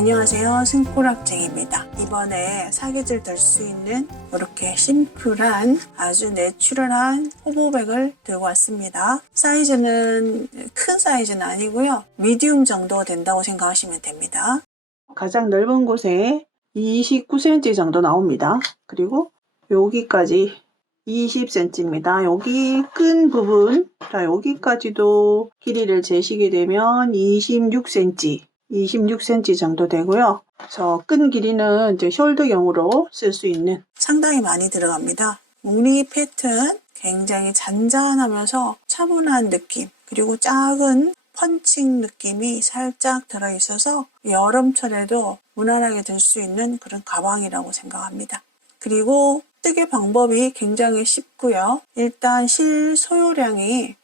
안녕하세요, 승꼬락쟁입니다. 이번에 사계절 들 수 있는 이렇게 심플한 아주 내추럴한 호보백을 들고 왔습니다. 사이즈는 큰 사이즈는 아니고요, 미디움 정도 된다고 생각하시면 됩니다. 가장 넓은 곳에 29cm 정도 나옵니다. 그리고 여기까지 20cm입니다. 여기 끈 부분, 자 여기까지도 길이를 재시게 되면 26cm 정도 되고요. 그래서 끈 길이는 이제 숄더용으로 쓸 수 있는 상당히 많이 들어갑니다. 무늬 패턴 굉장히 잔잔하면서 차분한 느낌, 그리고 작은 펀칭 느낌이 살짝 들어있어서 여름철에도 무난하게 들 수 있는 그런 가방이라고 생각합니다. 그리고 뜨개 방법이 굉장히 쉽고요. 일단 실 소요량이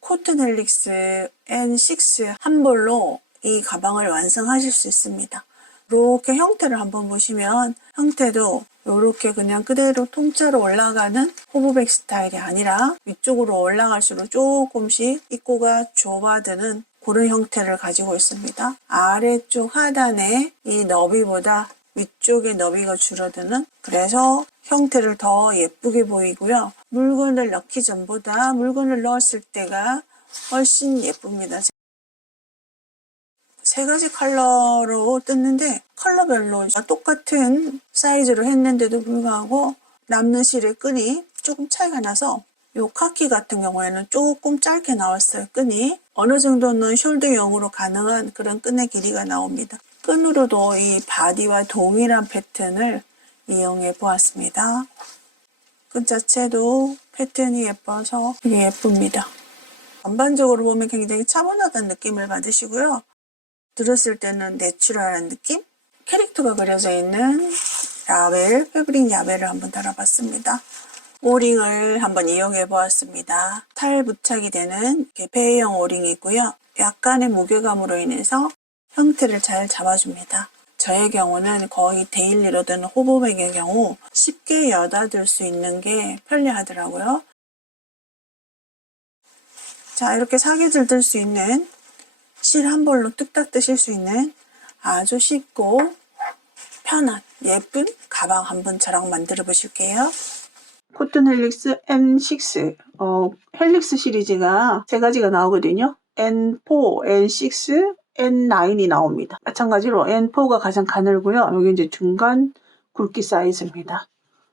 코튼 헬릭스 N6 한 볼로 이 가방을 완성하실 수 있습니다. 이렇게 형태를 한번 보시면 형태도 이렇게 그냥 그대로 통째로 올라가는 호보백 스타일이 아니라 위쪽으로 올라갈수록 조금씩 입구가 좁아드는 그런 형태를 가지고 있습니다. 아래쪽 하단에 이 너비보다 위쪽의 너비가 줄어드는, 그래서 형태를 더 예쁘게 보이고요. 물건을 넣기 전보다 물건을 넣었을 때가 훨씬 예쁩니다. 세 가지 컬러로 떴는데 컬러별로 똑같은 사이즈로 했는데도 불구하고 남는 실의 끈이 조금 차이가 나서 이 카키 같은 경우에는 조금 짧게 나왔어요. 끈이 어느 정도는 숄더용으로 가능한 그런 끈의 길이가 나옵니다. 끈으로도 이 바디와 동일한 패턴을 이용해 보았습니다. 끈 자체도 패턴이 예뻐서 되게 예쁩니다. 전반적으로 보면 굉장히 차분하다는 느낌을 받으시고요. 들었을 때는 내추럴한 느낌? 캐릭터가 그려져 있는 라벨, 패브릭 라벨을 한번 달아봤습니다. 오링을 한번 이용해 보았습니다. 탈 부착이 되는 배형 오링이고요. 약간의 무게감으로 인해서 형태를 잘 잡아줍니다. 저의 경우는 거의 데일리로 드는 호보백의 경우 쉽게 여다 들 수 있는 게 편리하더라고요. 자, 이렇게 사계절 들 수 있는 실 한 볼로 뚝딱 뜨실 수 있는 아주 쉽고 편한 예쁜 가방 한번 저랑 만들어 보실게요. 코튼 헬릭스 N6 헬릭스 시리즈가 세 가지가 나오거든요. N4, N6, N9이 나옵니다. 마찬가지로 N4가 가장 가늘고요. 여기 이제 중간 굵기 사이즈입니다.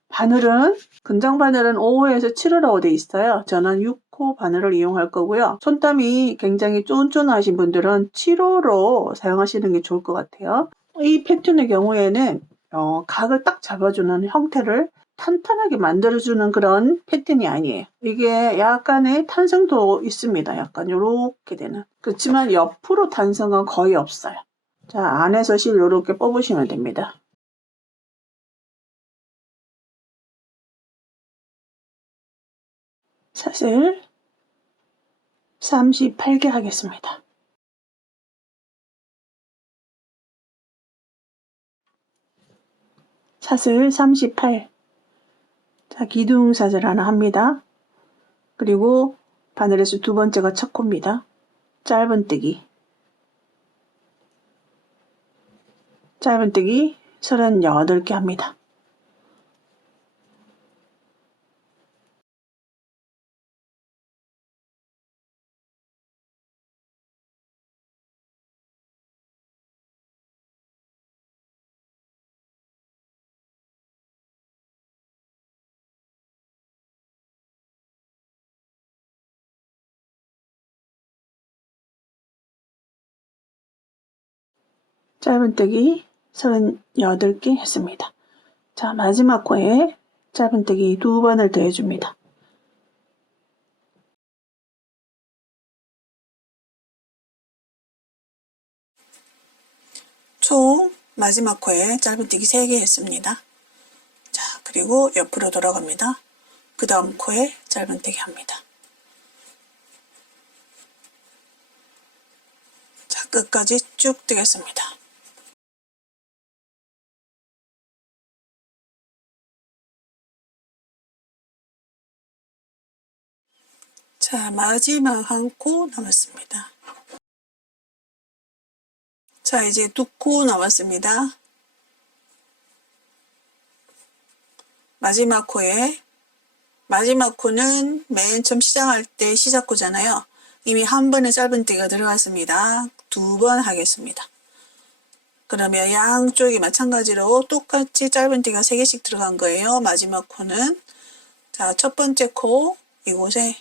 바늘은 근장 바늘은 5호에서 7호라고 되어 있어요. 저는 6호 바늘을 이용할 거고요. 손땀이 굉장히 쫀쫀하신 분들은 7호로 사용하시는 게 좋을 것 같아요. 이 패턴의 경우에는 각을 딱 잡아주는 형태를 탄탄하게 만들어주는 그런 패턴이 아니에요. 이게 약간의 탄성도 있습니다. 약간 이렇게 되는. 그렇지만 옆으로 탄성은 거의 없어요. 자, 안에서 실 이렇게 뽑으시면 됩니다. 사슬 38개 하겠습니다. 사슬 38. 자, 기둥 사슬 하나 합니다. 그리고 바늘에서 두 번째가 첫 코입니다. 짧은뜨기 38개 합니다. 짧은뜨기 38개 했습니다. 자, 마지막 코에 짧은뜨기 두 번을 더 해줍니다. 총 마지막 코에 짧은뜨기 3개 했습니다. 자, 그리고 옆으로 돌아갑니다. 그 다음 코에 짧은뜨기 합니다. 자, 끝까지 쭉 뜨겠습니다. 자, 마지막 한 코 남았습니다. 자, 이제 두 코 남았습니다. 마지막 코는 맨 처음 시작할 때 시작코잖아요. 이미 한 번의 짧은뜨기가 들어갔습니다. 두 번 하겠습니다. 그러면 양쪽이 마찬가지로 똑같이 짧은뜨기가 3개씩 들어간 거예요. 마지막 코는. 자, 첫 번째 코, 이곳에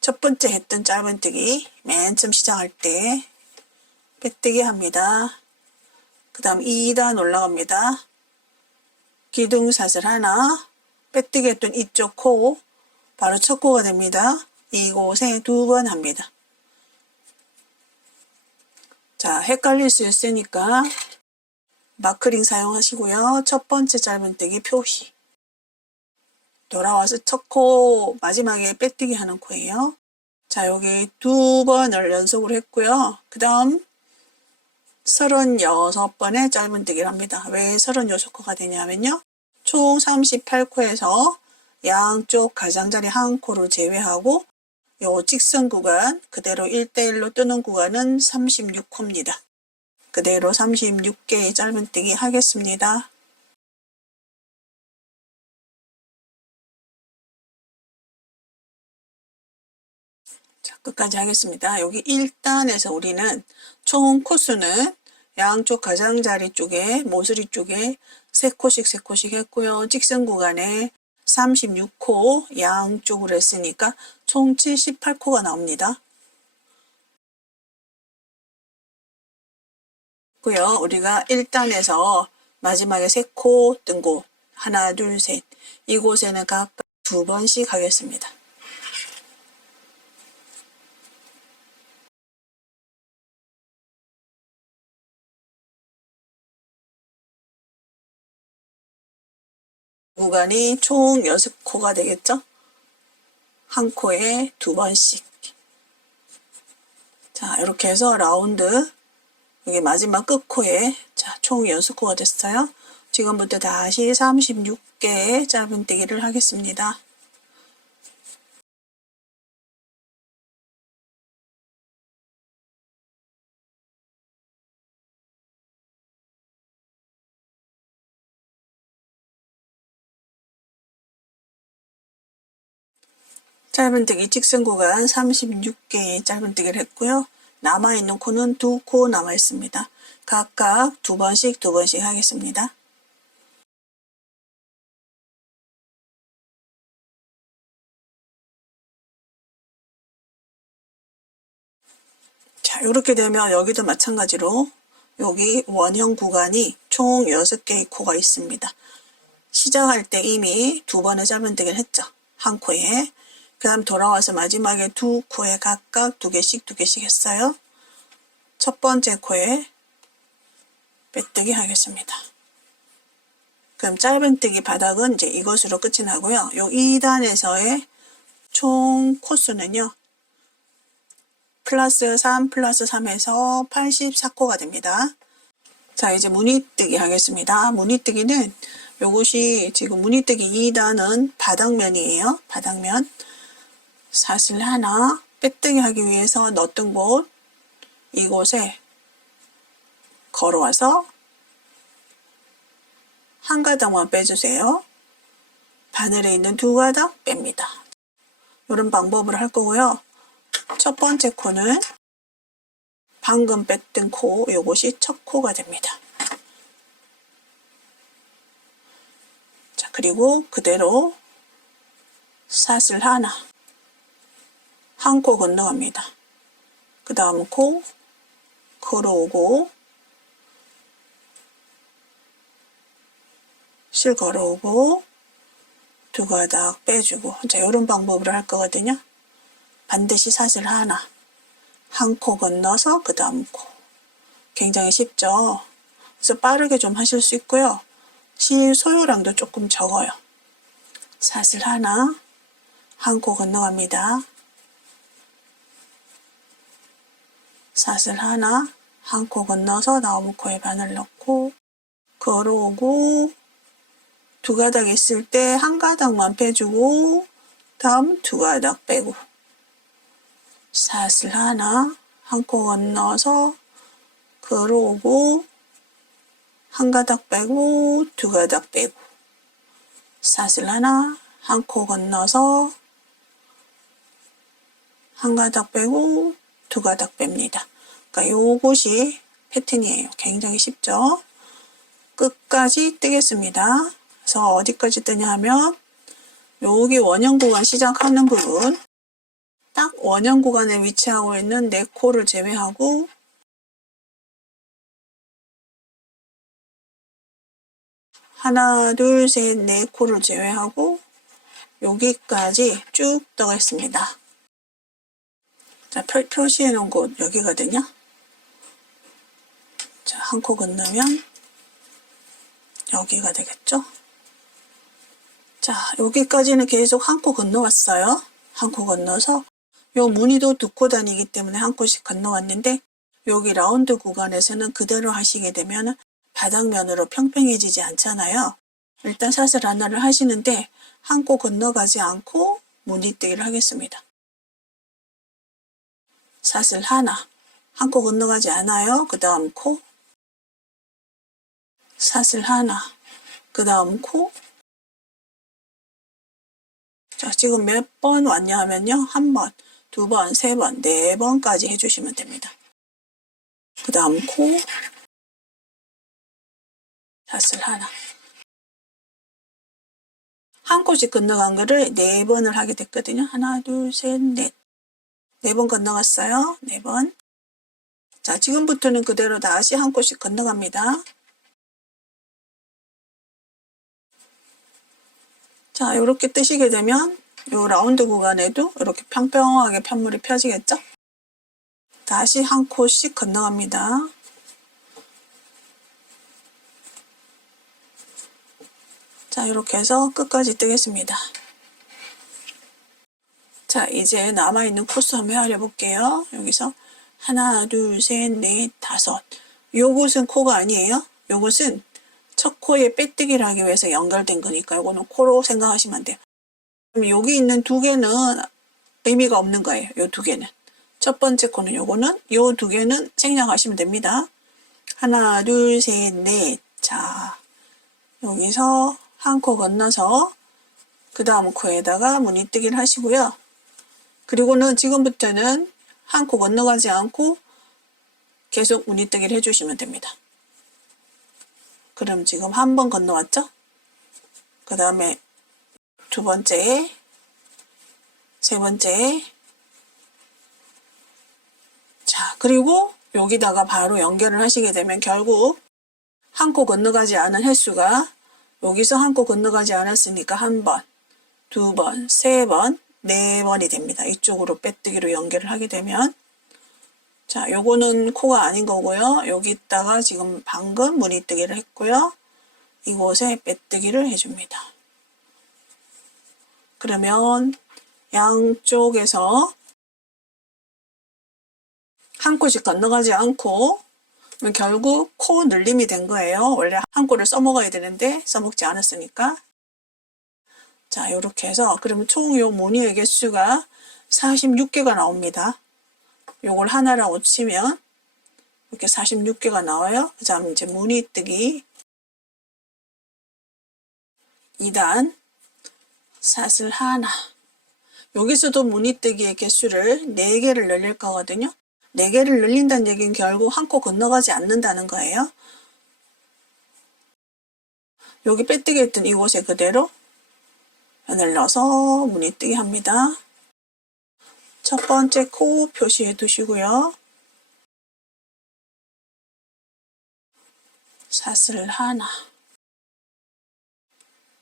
첫 번째 했던 짧은뜨기 맨 처음 시작할 때 빼뜨기 합니다. 그 다음 2단 올라갑니다. 기둥샷을 하나, 빼뜨기 했던 이쪽 코, 바로 첫 코가 됩니다. 이곳에 2번 합니다. 자, 헷갈릴 수 있으니까 마크링 사용하시고요. 첫 번째 짧은뜨기 표시. 돌아와서 첫 코 마지막에 빼뜨기 하는 코예요. 자, 여기 2번을 연속으로 했고요. 그 다음 36번의 짧은뜨기를 합니다. 왜 36코가 되냐면요. 총 38코에서 양쪽 가장자리 한 코를 제외하고 요 직선 구간 그대로 1대1로 뜨는 구간은 36코입니다. 그대로 36개의 짧은뜨기 하겠습니다. 자, 끝까지 하겠습니다. 여기 1단에서 우리는 총 코수는 양쪽 가장자리 쪽에 모서리 쪽에 3코씩 했고요. 직선 구간에 36코 양쪽으로 했으니까 총 78코가 나옵니다. 고요. 우리가 1단에서 마지막에 3코 뜬 곳 하나 둘 셋 이곳에는 각각 2번씩 하겠습니다. 구간이 총 6코가 되겠죠? 한 코에 2번씩. 자, 이렇게 해서 라운드 여기 마지막 끝코에 자, 총 6코가 됐어요. 지금부터 다시 36개의 짧은뜨기를 하겠습니다. 짧은뜨기 직선 구간 36개의 짧은뜨기를 했고요. 남아있는 코는 2코 남아있습니다. 각각 2번씩 하겠습니다. 자, 이렇게 되면 여기도 마찬가지로 여기 원형 구간이 총 6개의 코가 있습니다. 시작할 때 이미 2번의 짧은뜨기를 했죠. 한 코에. 그 다음 돌아와서 마지막에 2코에 각각 2개씩 했어요. 첫 번째 코에 빼뜨기 하겠습니다. 그럼 짧은뜨기 바닥은 이제 이것으로 끝이 나고요. 요 2단에서의 총 코수는요. 플러스 3 플러스 3에서 84코가 됩니다. 자, 이제 무늬뜨기 하겠습니다. 무늬뜨기는 요것이 지금 무늬뜨기 2단은 바닥면이에요. 바닥면. 사슬 하나 빼뜨기 하기 위해서 넣었던 곳 이곳에 걸어와서 한 가닥만 빼주세요. 바늘에 있는 2가닥 뺍니다. 이런 방법으로 할 거고요. 첫 번째 코는 방금 뺐던 코, 요것이 첫 코가 됩니다. 자, 그리고 그대로 사슬 하나, 한 코 건너갑니다. 그 다음 코 걸어오고, 실 걸어오고, 2가닥 빼주고, 자, 이런 방법으로 할 거거든요. 반드시 사슬 하나, 한 코 건너서 그 다음 코. 굉장히 쉽죠? 그래서 빠르게 좀 하실 수 있고요. 실 소요량도 조금 적어요. 사슬 하나, 한 코 건너갑니다. 사슬 하나, 한 코 건너서 나무코에 바늘 넣고 걸어오고 2가닥 있을 때 1가닥만 빼주고 다음 2가닥 빼고 사슬 하나, 한 코 건너서 들어오고 한 가닥 빼고 두 가닥 빼고 사슬 하나, 한 코 건너서 한 가닥 빼고 두 가닥 뺍니다. 그러니까 요것이 패턴이에요. 굉장히 쉽죠? 끝까지 뜨겠습니다. 그래서 어디까지 뜨냐 하면 여기 원형 구간 시작하는 부분, 딱 원형 구간에 위치하고 있는 네 코를 제외하고 하나, 둘, 셋, 네 코를 제외하고 여기까지 쭉 떠겠습니다. 자, 표시해 놓은 곳 여기거든요. 자, 한 코 건너면 여기가 되겠죠? 자, 여기까지는 계속 한 코 건너왔어요. 한 코 건너서 요 무늬도 두 코 단위이기 때문에 한 코씩 건너왔는데 여기 라운드 구간에서는 그대로 하시게 되면 바닥면으로 평평해지지 않잖아요. 일단 사슬 하나를 하시는데 한 코 건너가지 않고 무늬뜨기를 하겠습니다. 사슬 하나, 한 코 건너가지 않아요. 그 다음 코, 사슬 하나, 그 다음 코. 자, 지금 몇 번 왔냐 하면요. 한 번, 두 번, 세 번, 네 번까지 해주시면 됩니다. 그 다음 코, 사슬 하나. 한 코씩 건너간 거를 네 번을 하게 됐거든요. 하나, 둘, 셋, 넷. 네 번 건너갔어요. 네 번. 자, 지금부터는 그대로 다시 한 코씩 건너갑니다. 자, 이렇게 뜨시게 되면 요 라운드 구간에도 이렇게 평평하게 편물이 펴지겠죠? 다시 한 코씩 건너갑니다. 자, 이렇게 해서 끝까지 뜨겠습니다. 자, 이제 남아있는 코스 한번 헤아려 볼게요. 여기서 하나, 둘, 셋, 넷, 다섯. 요것은 코가 아니에요. 요것은 첫 코에 빼뜨기를 하기 위해서 연결된 거니까 요거는 코로 생각하시면 돼요. 그럼 여기 있는 두 개는 의미가 없는 거예요. 요 두 개는. 첫 번째 코는 요거는, 요 두 개는 생략하시면 됩니다. 하나, 둘, 셋, 넷. 자, 여기서 한 코 건너서 그 다음 코에다가 무늬뜨기를 하시고요. 그리고는 지금부터는 한 코 건너가지 않고 계속 무늬뜨기를 해주시면 됩니다. 그럼 지금 한 번 건너왔죠? 그 다음에 두 번째, 세 번째. 자, 그리고 여기다가 바로 연결을 하시게 되면 결국 한 코 건너가지 않은 횟수가 여기서 한 코 건너가지 않았으니까 한 번, 두 번, 세 번, 네 번이 됩니다. 이쪽으로 빼뜨기로 연결을 하게 되면. 자, 요거는 코가 아닌 거고요. 여기다가 지금 방금 무늬뜨기를 했고요. 이곳에 빼뜨기를 해줍니다. 그러면 양쪽에서 한 코씩 건너가지 않고 결국 코 늘림이 된 거예요. 원래 한 코를 써먹어야 되는데 써먹지 않았으니까. 자, 이렇게 해서 그러면 총 요 무늬의 개수가 46개가 나옵니다. 요걸 하나라고 치면 이렇게 46개가 나와요. 그 다음 이제 무늬뜨기 2단 사슬 하나. 여기서도 무늬뜨기의 개수를 4개를 늘릴 거거든요. 4개를 늘린다는 얘기는 결국 한 코 건너가지 않는다는 거예요. 여기 빼뜨기 했던 이곳에 그대로 변을 넣어서 무늬뜨기 합니다. 첫 번째 코 표시해 두시고요. 사슬 하나.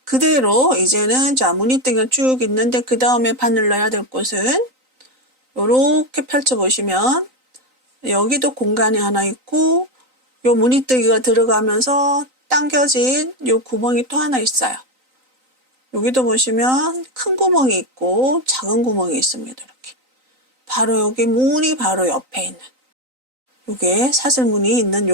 그대로 이제는 자 무늬뜨기가 쭉 있는데 그 다음에 바늘 넣어야 될 곳은 이렇게 펼쳐보시면 여기도 공간이 하나 있고 요 무늬뜨기가 들어가면서 당겨진 요 구멍이 또 하나 있어요. 여기도 보시면 큰 구멍이 있고 작은 구멍이 있습니다. 이렇게. 바로 여기 문이 바로 옆에 있는 요게 사슬문이 있는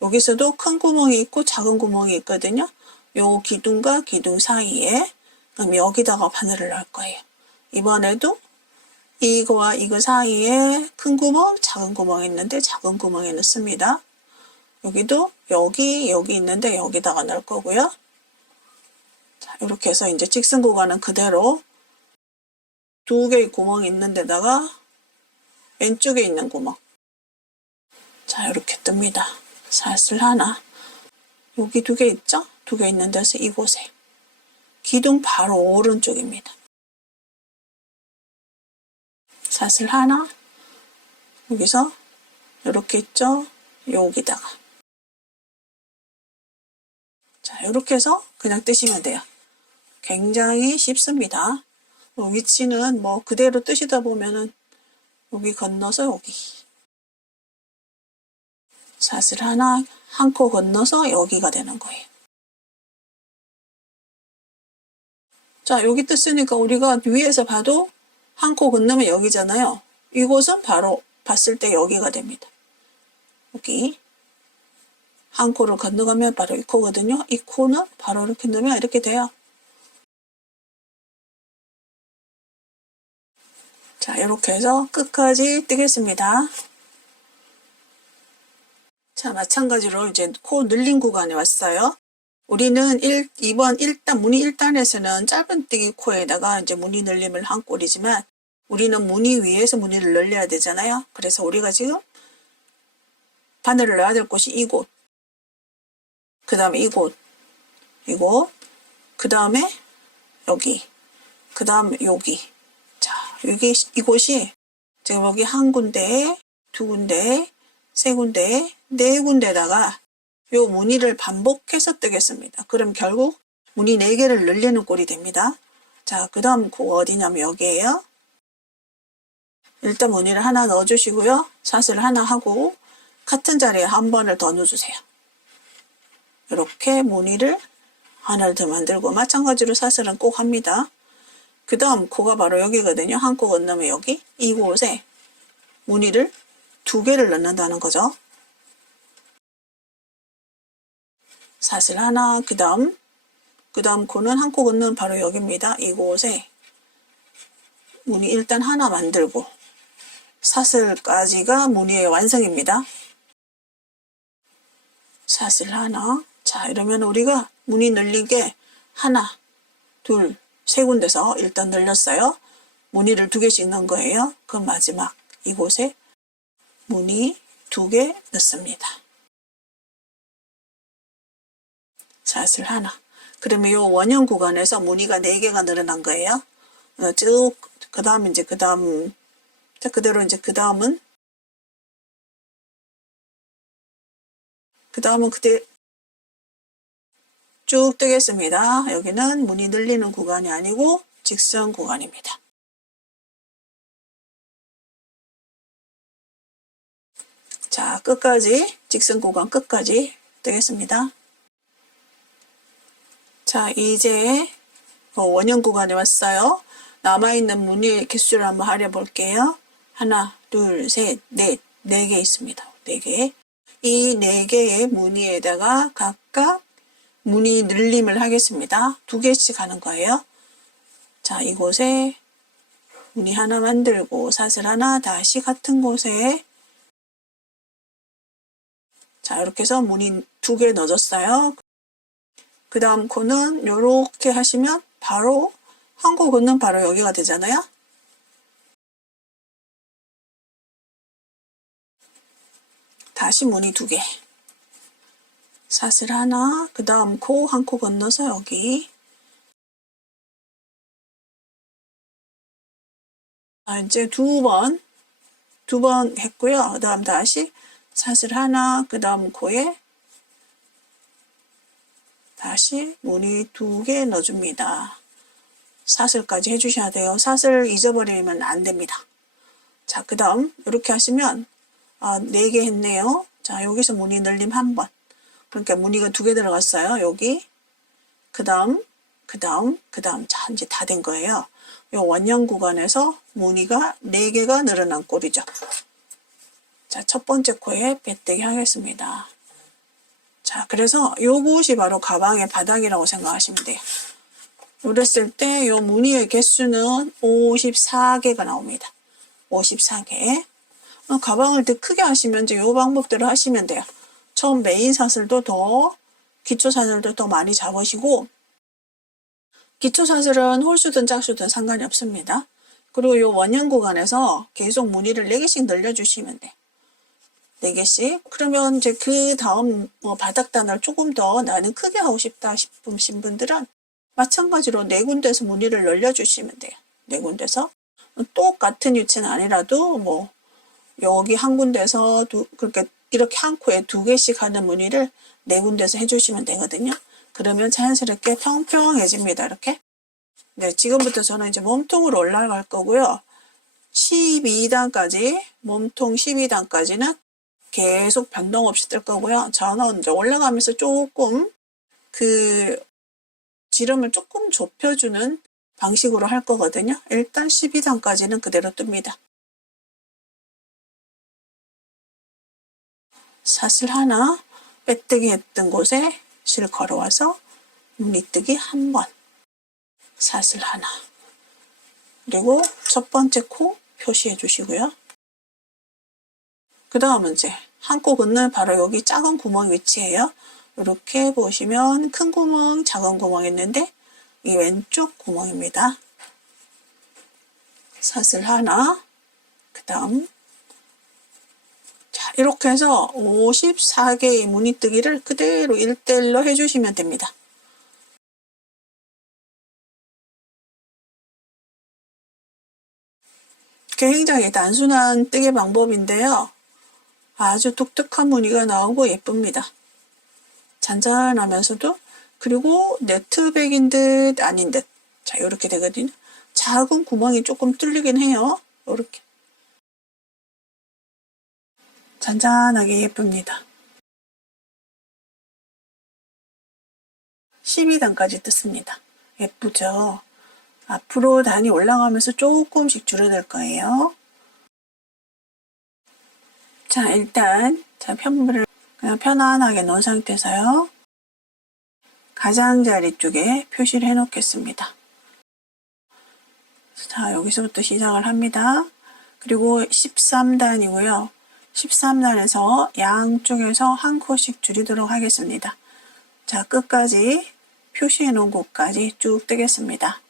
여기서도 큰 구멍이 있고 작은 구멍이 있거든요. 요 기둥과 기둥 사이에 그럼 여기다가 바늘을 넣을 거예요. 이번에도 이거와 이거 사이에 큰 구멍, 작은 구멍이 있는데 작은 구멍에 넣습니다. 여기도 여기 있는데 여기다가 넣을 거고요. 자, 이렇게 해서 이제 직선 구간은 그대로 두 개의 구멍이 있는 데다가 왼쪽에 있는 구멍. 자, 이렇게 뜹니다. 사슬 하나. 여기 두 개 있죠? 두 개 있는 데서 이곳에. 기둥 바로 오른쪽입니다. 사슬 하나. 여기서 이렇게 있죠? 여기다가. 자, 이렇게 해서 그냥 뜨시면 돼요. 굉장히 쉽습니다. 위치는 뭐 그대로 뜨시다 보면은 여기 건너서 여기. 사슬 하나 한 코 건너서 여기가 되는 거예요. 자, 여기 떴으니까 우리가 위에서 봐도 한 코 건너면 여기잖아요. 이곳은 바로 봤을 때 여기가 됩니다. 여기 한 코를 건너가면 바로 이 코거든요. 이 코는 바로 이렇게 넣으면 이렇게 돼요. 자, 이렇게 해서 끝까지 뜨겠습니다. 자, 마찬가지로 이제 코 늘린 구간에 왔어요. 우리는 2번 1단, 무늬 1단에서는 짧은뜨기 코에다가 이제 무늬 늘림을 한 꼴이지만 우리는 무늬 위에서 무늬를 늘려야 되잖아요. 그래서 우리가 지금 바늘을 넣어야 될 곳이 이곳, 그 다음에 이곳, 그 다음에 여기, 그 다음에 여기. 자, 여기, 이곳이 지금 여기 한 군데, 두 군데, 세 군데, 네 군데다가 요 무늬를 반복해서 뜨겠습니다. 그럼 결국 무늬 4개를 늘리는 꼴이 됩니다. 자, 그 다음 어디냐면 여기에요. 일단 무늬를 하나 넣어주시고요. 사슬 하나 하고 같은 자리에 한 번을 더 넣어주세요. 이렇게 무늬를 하나를 더 만들고 마찬가지로 사슬은 꼭 합니다. 그 다음 코가 바로 여기거든요. 한 코 건너면 여기 이곳에 무늬를 2개를 넣는다는 거죠. 사슬 하나, 그 다음 코는 한 코 건너면 바로 여기입니다. 이곳에 무늬 일단 하나 만들고 사슬까지가 무늬의 완성입니다. 사슬 하나. 자, 이러면 우리가 무늬 늘리게 하나, 둘, 세 군데서 일단 늘렸어요. 무늬를 2개씩 넣은 거예요. 그럼 마지막 이곳에 무늬 2개 넣습니다. 사슬 하나. 그러면 이 원형 구간에서 무늬가 4개가 늘어난 거예요. 쭉, 그 다음에 이제 자, 그대로 이제 그 다음은 그때 쭉 뜨겠습니다. 여기는 무늬 늘리는 구간이 아니고 직선 구간입니다. 자, 끝까지, 직선 구간 끝까지 뜨겠습니다. 자, 이제 원형 구간에 왔어요. 남아있는 무늬의 개수를 한번 하려 볼게요. 하나, 둘, 셋, 넷, 4개 있습니다. 4개. 이 4개의 무늬에다가 각각 무늬 늘림을 하겠습니다. 2개씩 하는 거예요. 자, 이곳에 무늬 하나 만들고 사슬 하나 다시 같은 곳에 자, 이렇게 해서 무늬 2개 넣어줬어요. 그 다음 코는 이렇게 하시면 바로 한 코 건너면 바로 여기가 되잖아요. 다시 무늬 2개. 사슬 하나, 그 다음 코 한 코 건너서 여기. 이제 두 번 했고요. 그 다음 다시 사슬 하나, 그 다음 코에 다시 무늬 2개 넣어줍니다. 사슬까지 해주셔야 돼요. 사슬 잊어버리면 안 됩니다. 자, 그 다음 이렇게 하시면 4개 했네요. 자, 여기서 무늬 늘림 한 번. 그러니까 무늬가 2개 들어갔어요. 여기. 그 다음. 자, 이제 다 된 거예요. 이 원형 구간에서 무늬가 4개가 늘어난 꼴이죠. 자, 첫 번째 코에 배뜨기 하겠습니다. 자, 그래서 요것이 바로 가방의 바닥이라고 생각하시면 돼요. 이랬을 때 요 무늬의 개수는 54개가 나옵니다. 54개. 가방을 더 크게 하시면 이제 요 방법대로 하시면 돼요. 처음 메인 사슬도 더, 기초 사슬도 더 많이 잡으시고, 기초 사슬은 홀수든 짝수든 상관이 없습니다. 그리고 요 원형 구간에서 계속 무늬를 4개씩 늘려주시면 돼요. 4개씩. 그러면 이제 그 다음 바닥단을 조금 더 나는 크게 하고 싶다 싶으신 분들은 마찬가지로 4군데에서 무늬를 늘려주시면 돼요. 4군데서. 똑같은 위치는 아니라도 뭐 여기 한 군데서 그렇게 이렇게 한 코에 2개씩 하는 무늬를 4군데서 해주시면 되거든요. 그러면 자연스럽게 평평해집니다. 이렇게. 네, 지금부터 저는 이제 몸통으로 올라갈 거고요. 12단까지, 몸통 12단까지는 계속 변동 없이 뜰 거고요. 저는 이제 올라가면서 조금 그 지름을 조금 좁혀주는 방식으로 할 거거든요. 일단 12단까지는 그대로 뜹니다. 사슬 하나, 빼뜨기 했던 곳에 실 걸어와서 무늬뜨기 한 번, 사슬 하나, 그리고 첫 번째 코 표시해 주시고요. 그 다음은 이제 한 코 긋는 바로 여기 작은 구멍 위치예요. 이렇게 보시면 큰 구멍, 작은 구멍 있는데 이 왼쪽 구멍입니다. 사슬 하나, 그 다음 자, 이렇게 해서 54개의 무늬뜨기를 그대로 1대1로 해주시면 됩니다. 굉장히 단순한 뜨개 방법인데요. 아주 독특한 무늬가 나오고 예쁩니다. 잔잔하면서도 그리고 네트백인 듯 아닌 듯. 자, 이렇게 되거든요. 작은 구멍이 조금 뚫리긴 해요. 이렇게. 잔잔하게 예쁩니다. 12단까지 뜯습니다. 예쁘죠? 앞으로 단이 올라가면서 조금씩 줄어들 거예요. 자, 일단 편물을 그냥 편안하게 놓은 상태에서요. 가장자리 쪽에 표시를 해 놓겠습니다. 자, 여기서부터 시작을 합니다. 그리고 13단이고요. 13단에서 양쪽에서 한 코씩 줄이도록 하겠습니다. 자, 끝까지 표시해 놓은 곳까지 쭉 뜨겠습니다.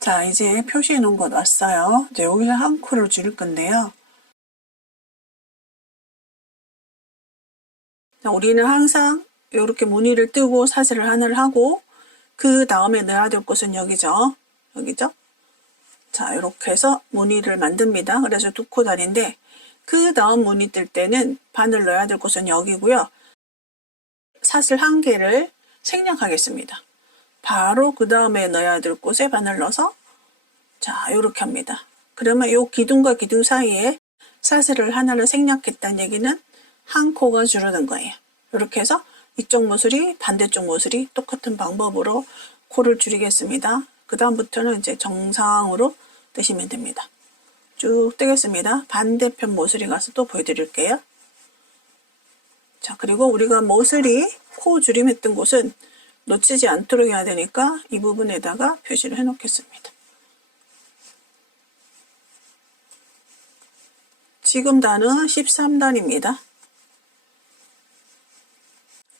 자, 이제 표시해 놓은 곳 왔어요. 이제 여기서 한 코를 줄일 건데요. 자, 우리는 항상 이렇게 무늬를 뜨고 사슬을 하나를 하고 그 다음에 넣어야 될 곳은 여기죠. 여기죠. 자, 이렇게 해서 무늬를 만듭니다. 그래서 2코다리인데 그 다음 무늬 뜰 때는 바늘 넣어야 될 곳은 여기고요. 사슬 1개를 생략하겠습니다. 바로 그 다음에 넣어야 될 곳에 바늘 넣어서 자, 이렇게 합니다. 그러면 이 기둥과 기둥 사이에 사슬을 하나를 생략했다는 얘기는 한 코가 줄어든 거예요. 이렇게 해서 이쪽 모서리, 반대쪽 모서리 똑같은 방법으로 코를 줄이겠습니다. 그 다음부터는 이제 정상으로 뜨시면 됩니다. 쭉 뜨겠습니다. 반대편 모서리 가서 또 보여드릴게요. 자, 그리고 우리가 모서리, 코 줄임했던 곳은 놓치지 않도록 해야 되니까 이 부분에다가 표시를 해 놓겠습니다. 지금 단은 13단입니다.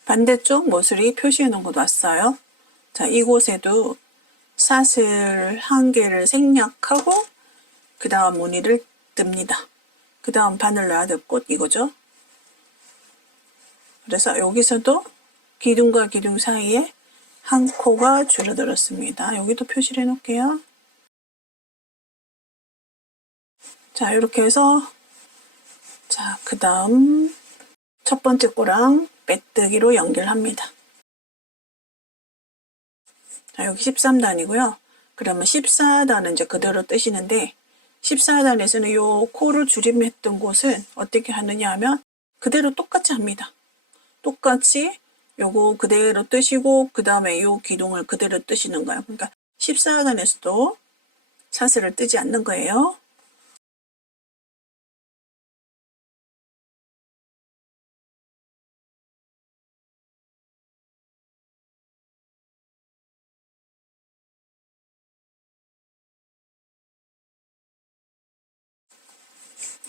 반대쪽 모서리 표시해 놓은 곳 왔어요. 자, 이곳에도 사슬 1개를 생략하고 그 다음 무늬를 뜹니다. 그 다음 바늘 넣어야 될 곳 이거죠. 그래서 여기서도 기둥과 기둥 사이에 한 코가 줄어들었습니다. 여기도 표시를 해 놓을게요. 자, 이렇게 해서 자, 그 다음 첫 번째 코랑 빼뜨기로 연결합니다. 자, 여기 13단이고요. 그러면 14단은 이제 그대로 뜨시는데 14단에서는 요 코를 줄임했던 곳은 어떻게 하느냐 하면 그대로 똑같이 합니다. 똑같이 요거 그대로 뜨시고 그 다음에 요 기둥을 그대로 뜨시는 거예요. 그러니까 14단에서도 사슬을 뜨지 않는 거예요.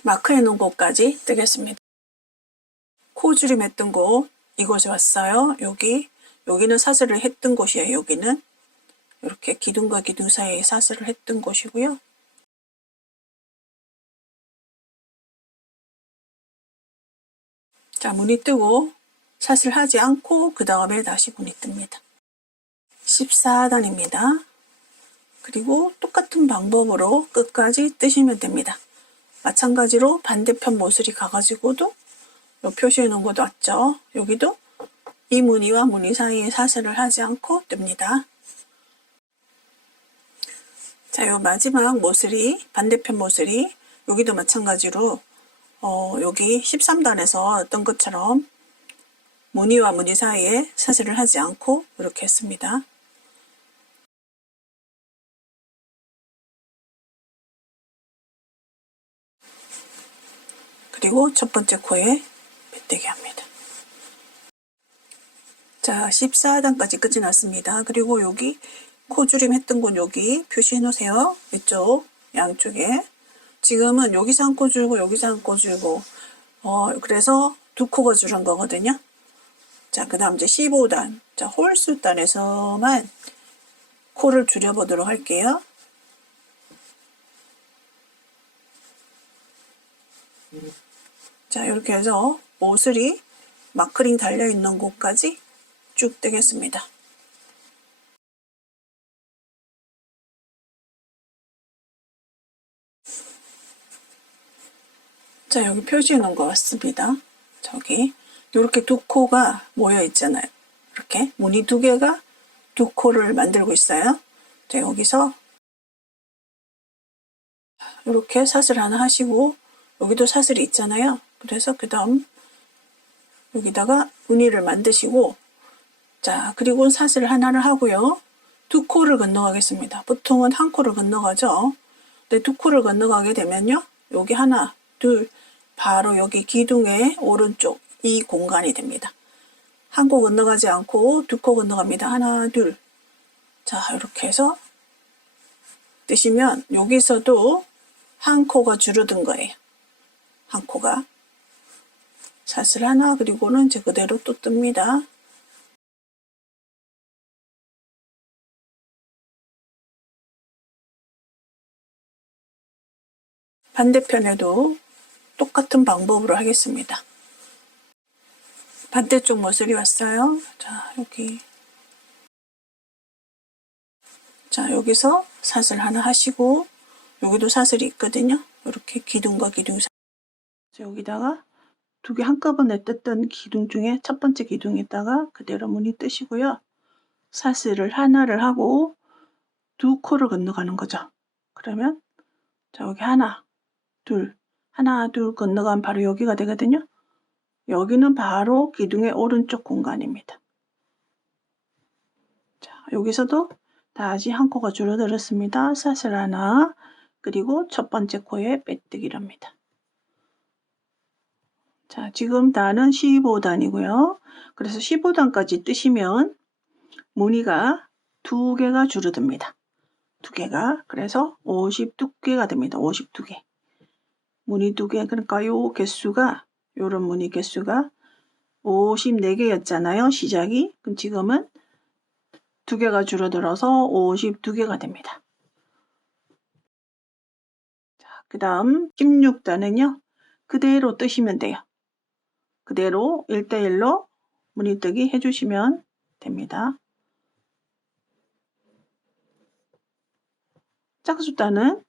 마크해 놓은 곳까지 뜨겠습니다. 코줄임 했던 곳, 이곳에 왔어요. 여기는 사슬을 했던 곳이에요. 여기는 이렇게 기둥과 기둥 사이에 사슬을 했던 곳이고요. 자, 무늬 뜨고 사슬하지 않고 그 다음에 다시 무늬 뜹니다. 14단입니다. 그리고 똑같은 방법으로 끝까지 뜨시면 됩니다. 마찬가지로 반대편 모서리 가가지고도 요 표시해 놓은 곳 왔죠. 여기도 이 무늬와 무늬 사이에 사슬을 하지 않고 뜹니다. 자, 요 마지막 모서리, 반대편 모서리, 여기도 마찬가지로 여기 13단에서 뜬 것처럼 무늬와 무늬 사이에 사슬을 하지 않고 이렇게 했습니다. 그리고 첫 번째 코에 빼뜨기 합니다. 자, 14단까지 끝이 났습니다. 그리고 여기 코줄임 했던 곳 여기 표시해 놓으세요. 이쪽 양쪽에. 지금은 여기서 한 코 줄고 여기서 한 코 줄고 그래서 두 코가 줄은 거거든요. 자, 그 다음 이제 15단. 자, 홀수단에서만 코를 줄여보도록 할게요. 자, 이렇게 해서 모서리 마크링 달려있는 곳까지 쭉 뜨겠습니다. 자, 여기 표시해 놓은 것 같습니다. 저기 이렇게 두 코가 모여 있잖아요. 이렇게 무늬 두 개가 두 코를 만들고 있어요. 자, 여기서 이렇게 사슬 하나 하시고 여기도 사슬이 있잖아요. 그래서 그 다음 여기다가 무늬를 만드시고, 자, 그리고 사슬 하나를 하고요. 두 코를 건너가겠습니다. 보통은 한 코를 건너가죠. 근데 두 코를 건너가게 되면요. 여기 하나, 둘, 바로 여기 기둥의 오른쪽 이 공간이 됩니다. 한 코 건너가지 않고 두 코 건너갑니다. 하나, 둘. 자, 이렇게 해서 뜨시면 여기서도 한 코가 줄어든 거예요. 한 코가. 사슬 하나, 그리고는 이제 그대로 또 뜹니다. 반대편에도 똑같은 방법으로 하겠습니다. 반대쪽 모서리 왔어요. 자, 여기. 자, 여기서 사슬 하나 하시고, 여기도 사슬이 있거든요. 이렇게 기둥과 기둥 사이. 여기다가 두 개 한꺼번에 떴던 기둥 중에 첫 번째 기둥에다가 그대로 무늬 뜨시고요. 사슬을 하나를 하고 두 코를 건너가는 거죠. 그러면 자, 여기 하나, 둘, 하나, 둘 건너가면 바로 여기가 되거든요. 여기는 바로 기둥의 오른쪽 공간입니다. 자, 여기서도 다시 한 코가 줄어들었습니다. 사슬 하나, 그리고 첫 번째 코에 빼뜨기를 합니다. 자, 지금 단은 15단이고요. 그래서 15단까지 뜨시면 무늬가 두 개가 줄어듭니다. 두 개가. 그래서 52개가 됩니다. 52개. 무늬 두 개. 그러니까 요 개수가, 요런 무늬 개수가 54개였잖아요. 시작이. 그럼 지금은 두 개가 줄어들어서 52개가 됩니다. 자, 그 다음 16단은요. 그대로 뜨시면 돼요. 그대로 1대1로 무늬 뜨기 해주시면 됩니다. 짝수단은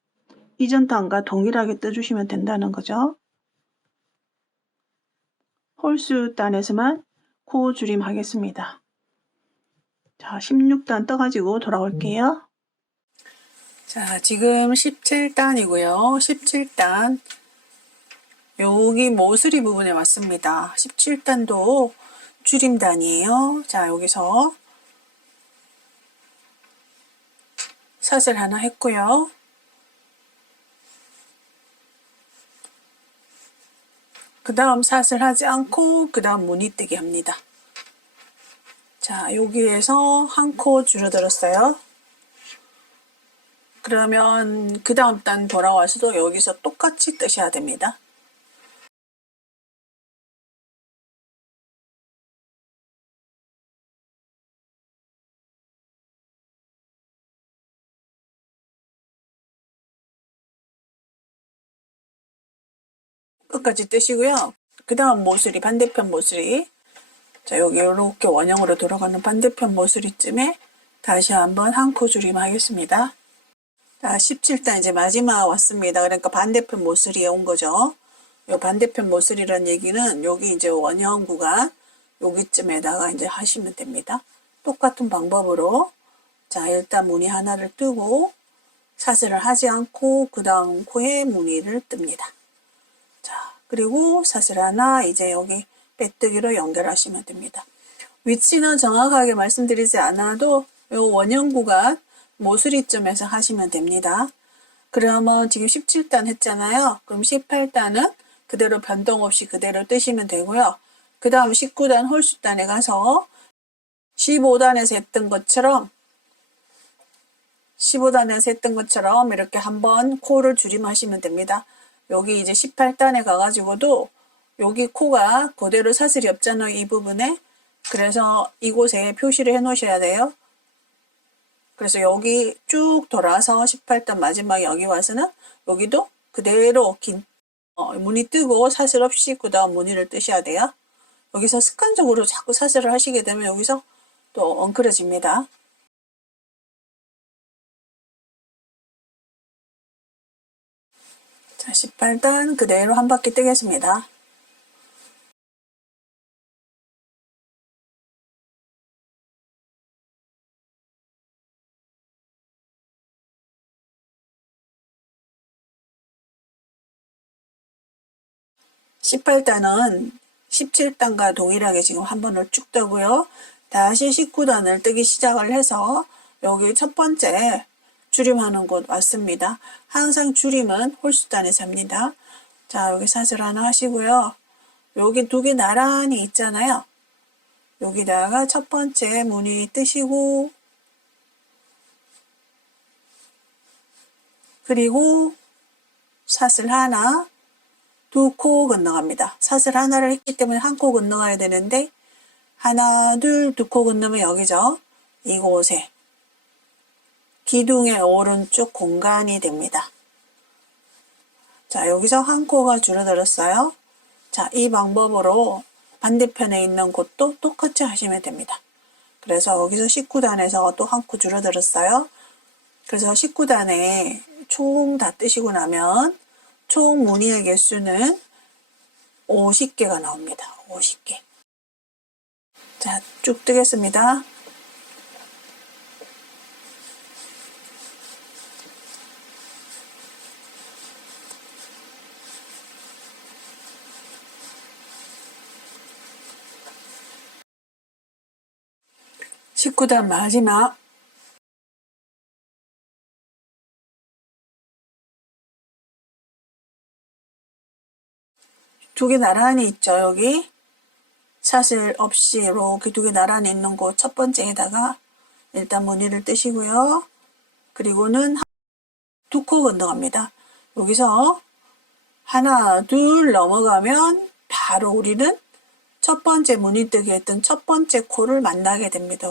이전 단과 동일하게 떠주시면 된다는 거죠. 홀수 단에서만 코 줄임 하겠습니다. 자, 16단 떠가지고 돌아올게요. 자, 지금 17단이고요. 17단 여기 모서리 부분에 왔습니다. 17단도 줄임단이에요. 자, 여기서 사슬 하나 했고요. 그 다음 사슬 하지 않고 그 다음 무늬뜨기 합니다. 자, 여기에서 한 코 줄어들었어요. 그러면 그 다음 단 돌아와서도 여기서 똑같이 뜨셔야 됩니다. 끝까지 뜨시고요. 그 다음 모서리, 반대편 모서리. 자, 여기 이렇게 원형으로 돌아가는 반대편 모서리쯤에 다시 한번 한 코 줄임 하겠습니다. 자, 17단 이제 마지막 왔습니다. 그러니까 반대편 모서리에 온 거죠. 요 반대편 모서리란 얘기는 여기 이제 원형 구간 여기쯤에다가 이제 하시면 됩니다. 똑같은 방법으로 자, 일단 무늬 하나를 뜨고 사슬을 하지 않고 그 다음 코에 무늬를 뜹니다. 자, 그리고 사슬 하나 이제 여기 빼뜨기로 연결하시면 됩니다. 위치는 정확하게 말씀드리지 않아도 요 원형 구간 모서리쯤에서 하시면 됩니다. 그러면 지금 17단 했잖아요. 그럼 18단은 그대로 변동 없이 그대로 뜨시면 되고요. 그 다음 19단 홀수단에 가서 15단에서 했던 것처럼 이렇게 한번 코를 줄임하시면 됩니다. 여기 이제 18단에 가가지고도 여기 코가 그대로 사슬이 없잖아요. 이 부분에. 그래서 이곳에 표시를 해 놓으셔야 돼요. 그래서 여기 쭉 돌아서 18단 마지막 여기 와서는 여기도 그대로 긴 무늬 뜨고 사슬 없이 그 다음 무늬를 뜨셔야 돼요. 여기서 습관적으로 자꾸 사슬을 하시게 되면 여기서 또 엉클어집니다. 자, 18단 그대로 한 바퀴 뜨겠습니다. (18단은) 17단과 동일하게 지금 한 번을 쭉 뜨고요. 다시 19단을 뜨기 시작을 해서 여기 첫 번째 줄임하는 곳 왔습니다. 항상 줄임은 홀수단에서 합니다. 자, 여기 사슬 하나 하시고요. 여기 두 개 나란히 있잖아요. 여기다가 첫 번째 무늬 뜨시고 그리고 사슬 하나 두 코 건너갑니다. 사슬 하나를 했기 때문에 한 코 건너가야 되는데 하나 둘 두 코 건너면 여기죠. 이곳에 기둥의 오른쪽 공간이 됩니다. 자, 여기서 한 코가 줄어들었어요. 자, 이 방법으로 반대편에 있는 곳도 똑같이 하시면 됩니다. 그래서 여기서 19단에서 또 한 코 줄어들었어요. 그래서 19단에 총 다 뜨시고 나면 총 무늬의 개수는 50개가 나옵니다. 50개. 자, 쭉 뜨겠습니다. (19단) 마지막 두 개 나란히 있죠. 여기 사슬 없이 이렇게 두 개 나란히 있는 곳 첫 번째에다가 일단 무늬를 뜨시고요. 그리고는 두 코 건너갑니다. 여기서 하나 둘 넘어가면 바로 우리는 첫 번째 무늬 뜨기 했던 첫 번째 코를 만나게 됩니다.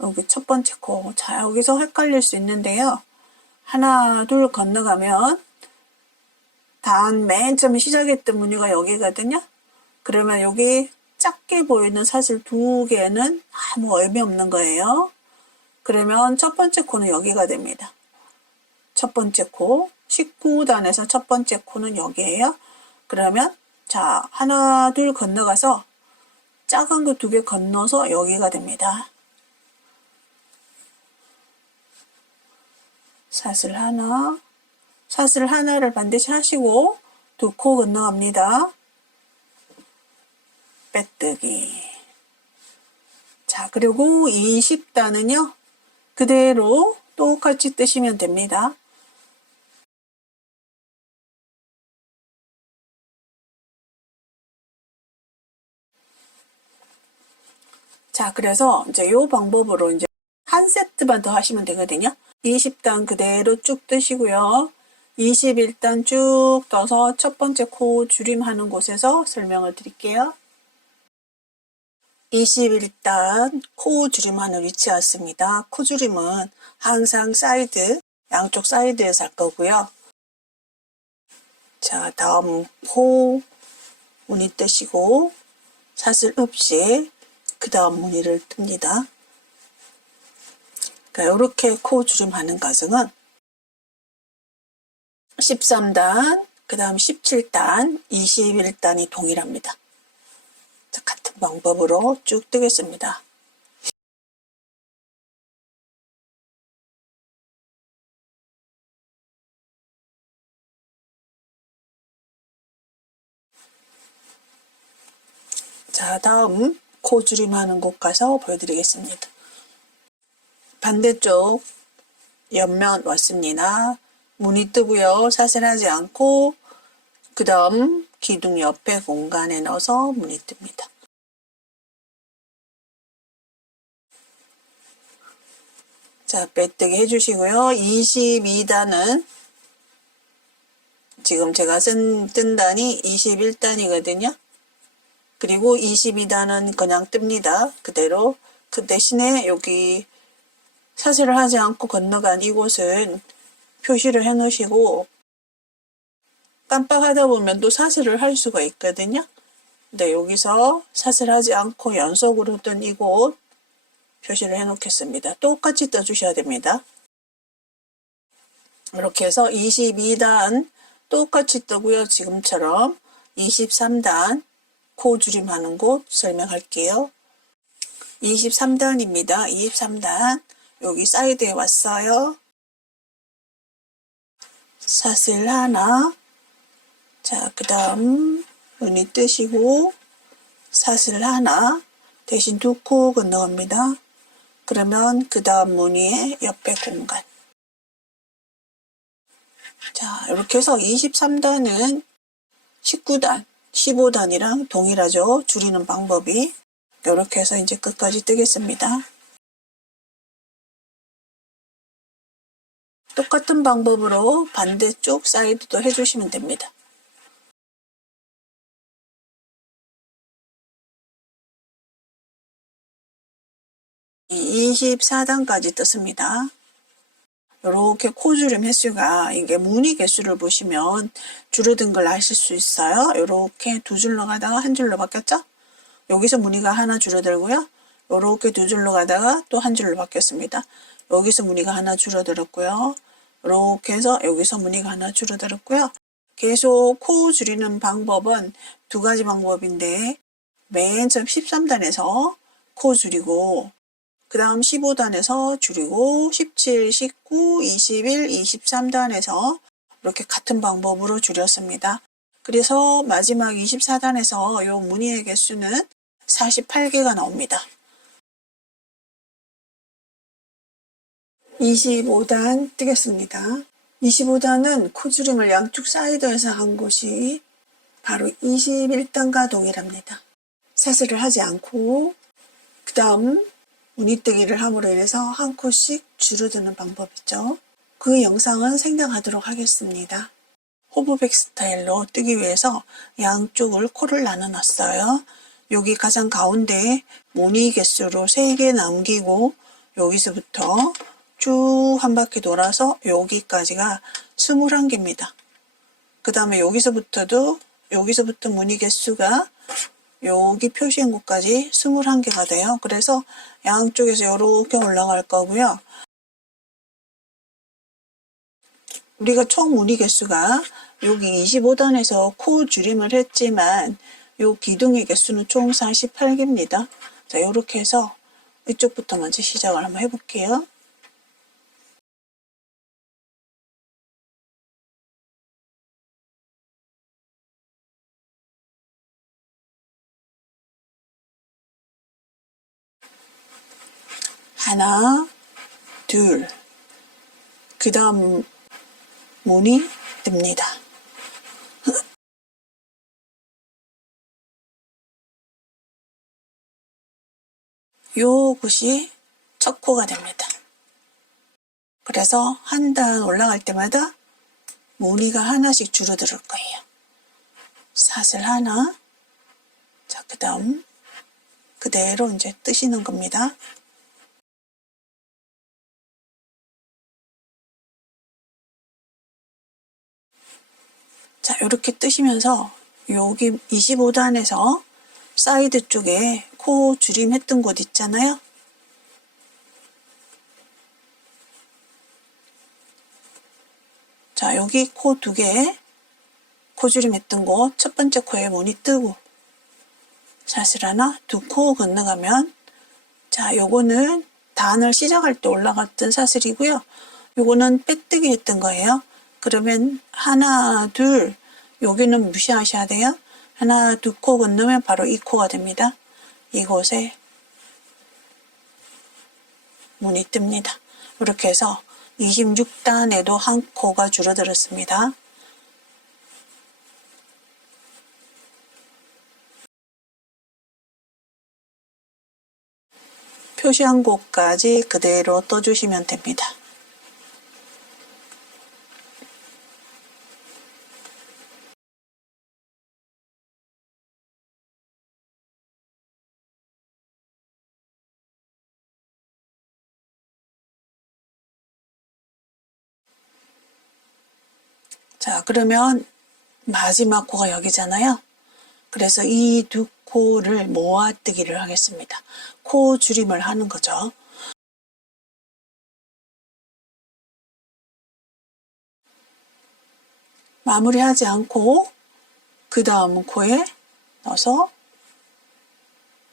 여기 첫 번째 코. 자, 여기서 헷갈릴 수 있는데요. 하나 둘 건너가면 단 맨 처음에 시작했던 무늬가 여기거든요. 그러면 여기 작게 보이는 사슬 두 개는 아무 의미 없는 거예요. 그러면 첫 번째 코는 여기가 됩니다. 첫 번째 코. 19단에서 첫 번째 코는 여기에요. 그러면 자, 하나 둘 건너가서 작은 거 두 개 건너서 여기가 됩니다. 사슬 하나를 반드시 하시고 두 코 건너갑니다. 빼뜨기. 자, 그리고 20단은요. 그대로 똑같이 뜨시면 됩니다. 자, 그래서 이제 요 방법으로 이제 한 세트만 더 하시면 되거든요. 20단 그대로 쭉 뜨시고요. 21단 쭉 떠서 첫 번째 코 줄임하는 곳에서 설명을 드릴게요. 21단 코 줄임하는 위치 왔습니다. 코 줄임은 항상 사이드, 양쪽 사이드에서 할 거고요. 자, 다음 코 무늬 뜨시고 사슬 없이 그 다음 무늬를 뜹니다. 그러니까 이렇게 코 줄임하는 과정은 13단, 그 다음 17단, 21단이 동일합니다. 자, 같은 방법으로 쭉 뜨겠습니다. 자, 다음 코 줄임하는 곳 가서 보여드리겠습니다. 반대쪽 옆면 왔습니다. 무늬 뜨고요. 사슬하지 않고 그 다음 기둥 옆에 공간에 넣어서 무늬 뜹니다. 자, 빼뜨기 해주시고요. 22단은 지금 제가 뜬 단이 21단이거든요. 그리고 22단은 그냥 뜹니다. 그대로. 그 대신에 여기 사슬을 하지 않고 건너간 이곳은 표시를 해 놓으시고 깜빡하다 보면 또 사슬을 할 수가 있거든요. 근데 여기서 사슬하지 않고 연속으로 뜬 이곳 표시를 해 놓겠습니다. 똑같이 떠주셔야 됩니다. 이렇게 해서 22단 똑같이 뜨고요. 지금처럼 23단 코 줄임하는 곳 설명할게요. 23단입니다. 23단 여기 사이드에 왔어요. 사슬 하나, 자, 그 다음 무늬 뜨시고 사슬 하나 대신 두 코 건너갑니다. 그러면 그 다음 무늬의 옆에 공간. 자, 이렇게 해서 23단은 19단, 15단이랑 동일하죠. 줄이는 방법이. 이렇게 해서 이제 끝까지 뜨겠습니다. 똑같은 방법으로 반대쪽 사이드도 해주시면 됩니다. 24단까지 떴습니다. 이렇게 코줄임 횟수가 이게 무늬 개수를 보시면 줄어든 걸 아실 수 있어요. 이렇게 두 줄로 가다가 한 줄로 바뀌었죠? 여기서 무늬가 하나 줄어들고요. 이렇게 두 줄로 가다가 또 한 줄로 바뀌었습니다. 여기서 무늬가 하나 줄어들었고요. 이렇게 해서 여기서 무늬가 하나 줄어들었고요. 계속 코 줄이는 방법은 두 가지 방법인데 맨 처음 13단에서 코 줄이고 그 다음 15단에서 줄이고 17, 19, 21, 23단에서 이렇게 같은 방법으로 줄였습니다. 그래서 마지막 24단에서 이 무늬의 개수는 48개가 나옵니다. 25단 뜨겠습니다. 25단은 코줄임을 양쪽 사이드에서 한 곳이 바로 21단과 동일합니다. 사슬을 하지 않고 그 다음 무늬뜨기를 함으로 인해서 한 코씩 줄어드는 방법이죠. 그 영상은 생략하도록 하겠습니다. 호브백 스타일로 뜨기 위해서 양쪽을 코를 나눠 놨어요. 여기 가장 가운데 무늬 개수로 3개 남기고 여기서부터 쭉 한 바퀴 돌아서 여기까지가 21개입니다. 그 다음에 여기서부터 무늬 개수가 여기 표시한 곳까지 21개가 돼요. 그래서 양쪽에서 이렇게 올라갈 거고요. 우리가 총 무늬 개수가 여기 25단에서 코 줄임을 했지만 요 기둥의 개수는 총 48개입니다. 자, 이렇게 해서 이쪽부터 먼저 시작을 한번 해볼게요. 하나, 둘, 그 다음 무늬 뜹니다. 요것이 첫 코가 됩니다. 그래서 한 단 올라갈 때마다 무늬가 하나씩 줄어들 거예요. 사슬 하나, 자, 그 다음 그대로 이제 뜨시는 겁니다. 자, 이렇게 뜨시면서 여기 25단에서 사이드 쪽에 코 줄임 했던 곳 있잖아요. 자, 여기 코 두 개, 코 줄임 했던 곳 첫 번째 코에 무늬 뜨고 사슬 하나, 두 코 건너가면, 자, 요거는 단을 시작할 때 올라갔던 사슬이고요. 요거는 빼뜨기 했던 거예요. 그러면 하나, 둘, 여기는 무시하셔야 돼요. 하나, 두 코 건너면 바로 이 코가 됩니다. 이곳에 무늬 뜹니다. 이렇게 해서 26단에도 한 코가 줄어들었습니다. 표시한 곳까지 그대로 떠주시면 됩니다. 자, 그러면 마지막 코가 여기잖아요. 그래서 이 두 코를 모아뜨기를 하겠습니다. 코 줄임을 하는 거죠. 마무리하지 않고 그 다음 코에 넣어서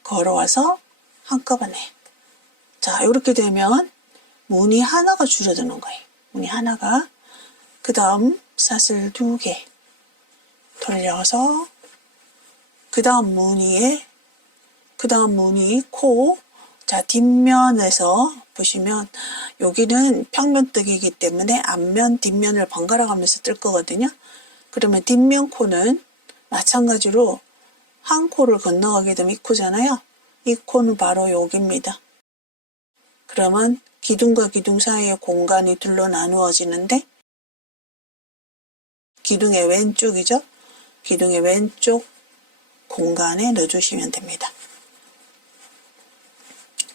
걸어와서 한꺼번에, 자, 이렇게 되면 무늬 하나가 줄어드는 거예요. 무늬 하나가. 그 다음 사슬 두 개 돌려서 그 다음 무늬에, 그 다음 무늬 코, 자, 뒷면에서 보시면 여기는 평면뜨기이기 때문에 앞면, 뒷면을 번갈아 가면서 뜰 거거든요. 그러면 뒷면 코는 마찬가지로 한 코를 건너가게 되면 이 코잖아요. 이 코는 바로 여기입니다. 그러면 기둥과 기둥 사이의 공간이 둘로 나누어지는데, 기둥의 왼쪽이죠. 기둥의 왼쪽 공간에 넣어주시면 됩니다.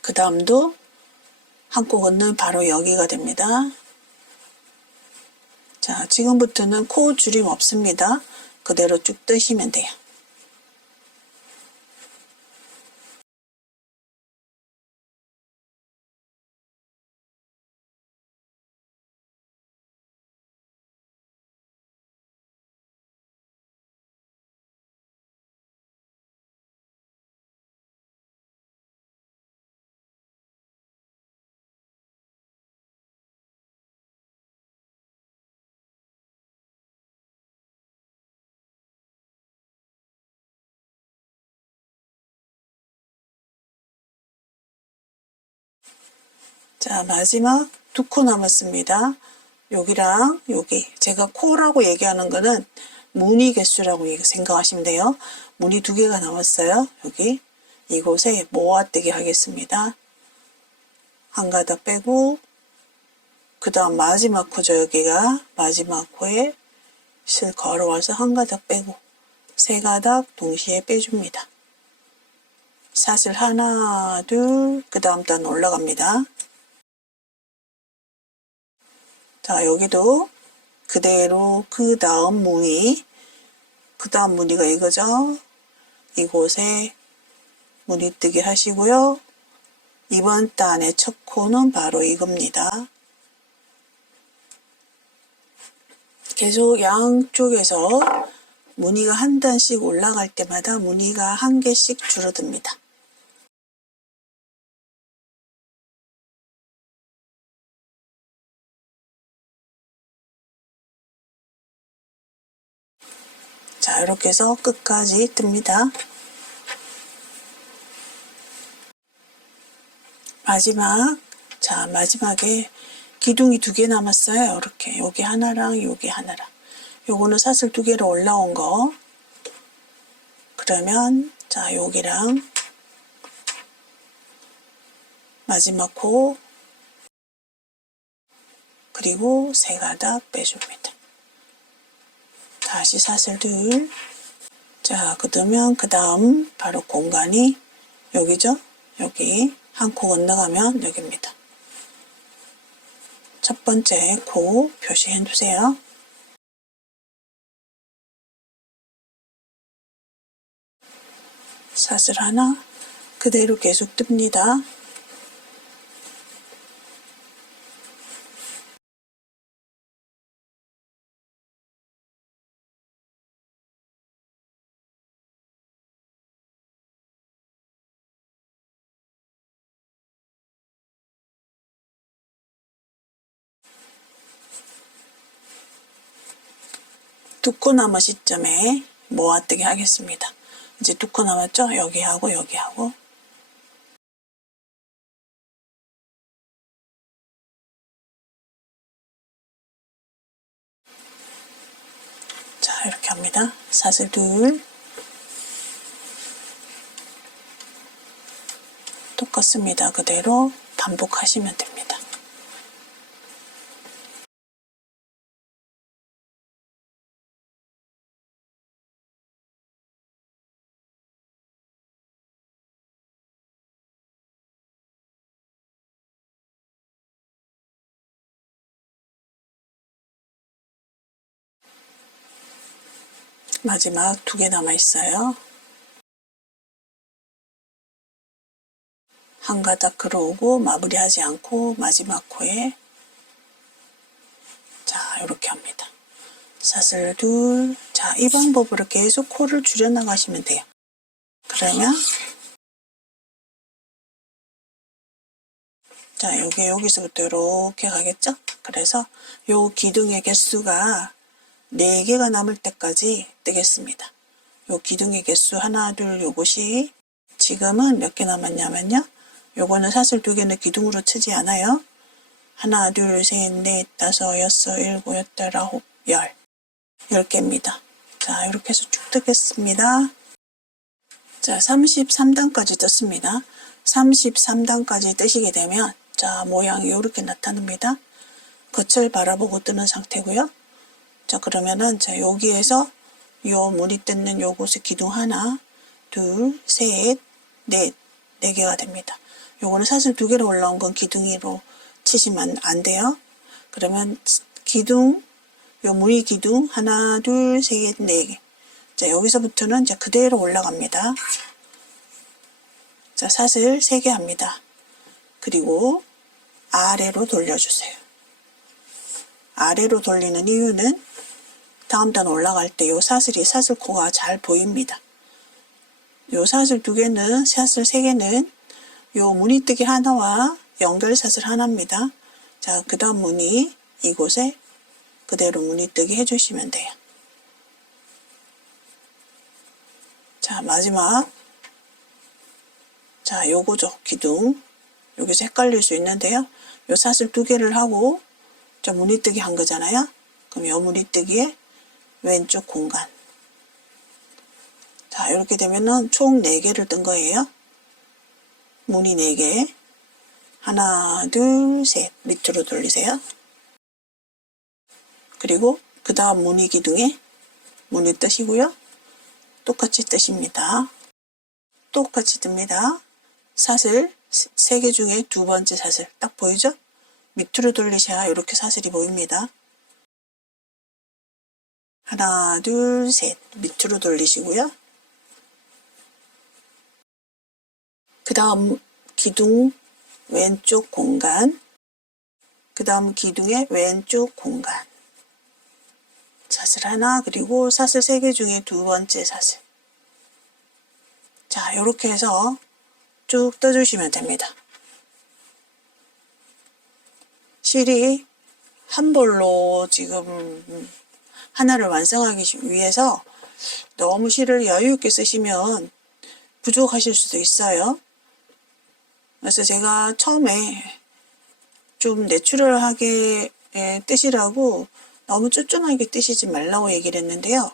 그 다음도 한 코 건너면 바로 여기가 됩니다. 자, 지금부터는 코 줄임 없습니다. 그대로 쭉 뜨시면 돼요. 자, 마지막 두 코 남았습니다. 여기랑 여기, 제가 코라고 얘기하는 거는 무늬 개수라고 생각하시면 돼요. 무늬 두 개가 남았어요. 여기 이곳에 모아뜨기 하겠습니다. 한 가닥 빼고, 그 다음 마지막 코죠. 여기가 마지막 코에 실 걸어와서 한 가닥 빼고 세 가닥 동시에 빼줍니다. 사슬 하나, 둘, 그 다음 단 올라갑니다. 자, 여기도 그대로 그 다음 무늬, 그 다음 무늬가 이거죠. 이곳에 무늬뜨기 하시고요. 이번 단의 첫 코는 바로 이겁니다. 계속 양쪽에서 무늬가 한 단씩 올라갈 때마다 무늬가 한 개씩 줄어듭니다. 자, 이렇게 해서 끝까지 뜹니다. 마지막, 자, 마지막에 기둥이 두 개 남았어요. 이렇게 여기 하나랑 여기 하나랑. 요거는 사슬 두 개로 올라온 거. 그러면 자, 여기랑 마지막 코, 그리고 세 가닥 빼줍니다. 다시 사슬 둘. 자, 그러면 그 다음 바로 공간이 여기죠? 여기 한 코 건너가면 여기입니다. 첫 번째 코 표시해 주세요. 사슬 하나 그대로 계속 뜹니다. 두 코 남은 시점에 모아뜨기 하겠습니다. 이제 두 코 남았죠? 여기하고 여기하고. 자, 이렇게 합니다. 사슬 둘. 똑같습니다. 그대로 반복하시면 됩니다. 마지막 두 개 남아 있어요. 한 가닥 걸어오고 마무리하지 않고 마지막 코에 자, 이렇게 합니다. 사슬 둘. 자, 이 방법으로 계속 코를 줄여 나가시면 돼요. 그러면 자, 여기서부터 이렇게 가겠죠? 그래서 요 기둥의 개수가 4개가 남을 때까지 뜨겠습니다. 요 기둥의 개수 하나, 둘, 요것이 지금은 몇 개 남았냐면요. 요거는 사슬 2개는 기둥으로 치지 않아요. 하나, 둘, 셋, 넷, 다섯, 여섯, 일곱, 여덟, 아홉, 10개입니다. 자, 이렇게 해서 쭉 뜨겠습니다. 자, 33단까지 떴습니다. 33단까지 뜨시게 되면 자, 모양이 이렇게 나타납니다. 겉을 바라보고 뜨는 상태고요. 자, 그러면은 자, 여기에서 요 물이 뜯는 요곳에 기둥 하나, 둘, 셋, 넷, 4개가 됩니다. 요거는 사슬 2개로 올라온 건 기둥이로 치시면 안 돼요. 그러면 기둥, 요 무늬 기둥 하나, 둘, 셋, 4개. 자, 여기서부터는 이제 그대로 올라갑니다. 자, 사슬 3개 합니다. 그리고 아래로 돌려주세요. 아래로 돌리는 이유는 다음 단 올라갈 때 요 사슬코가 잘 보입니다. 요 사슬 2개는, 사슬 3개는 요 무늬뜨기 하나와 연결 사슬 하나입니다. 자, 그 다음 무늬 이곳에 그대로 무늬뜨기 해주시면 돼요. 자, 마지막. 자, 요거죠. 기둥. 여기서 헷갈릴 수 있는데요. 요 사슬 2개를 하고 저 무늬뜨기 한 거잖아요. 그럼 요 무늬뜨기에 왼쪽 공간. 자, 이렇게 되면은 총 4개를 뜬 거예요. 무늬 4개. 하나, 둘, 셋. 밑으로 돌리세요. 그리고 그 다음 무늬 기둥에 무늬 뜨시고요. 똑같이 뜨십니다. 똑같이 뜹니다. 사슬 3개 중에 두 번째 사슬 딱 보이죠? 밑으로 돌리셔야 이렇게 사슬이 보입니다. 하나, 둘, 셋. 밑으로 돌리시고요. 그 다음 기둥 왼쪽 공간. 그 다음 기둥의 왼쪽 공간. 사슬 하나, 그리고 사슬 3개 중에 두 번째 사슬. 자, 이렇게 해서 쭉 떠주시면 됩니다. 실이 한 볼로 지금 하나를 완성하기 위해서 너무 실을 여유 있게 쓰시면 부족하실 수도 있어요. 그래서 제가 처음에 좀 내추럴하게 뜨시라고 너무 쫀쫀하게 뜨시지 말라고 얘기를 했는데요.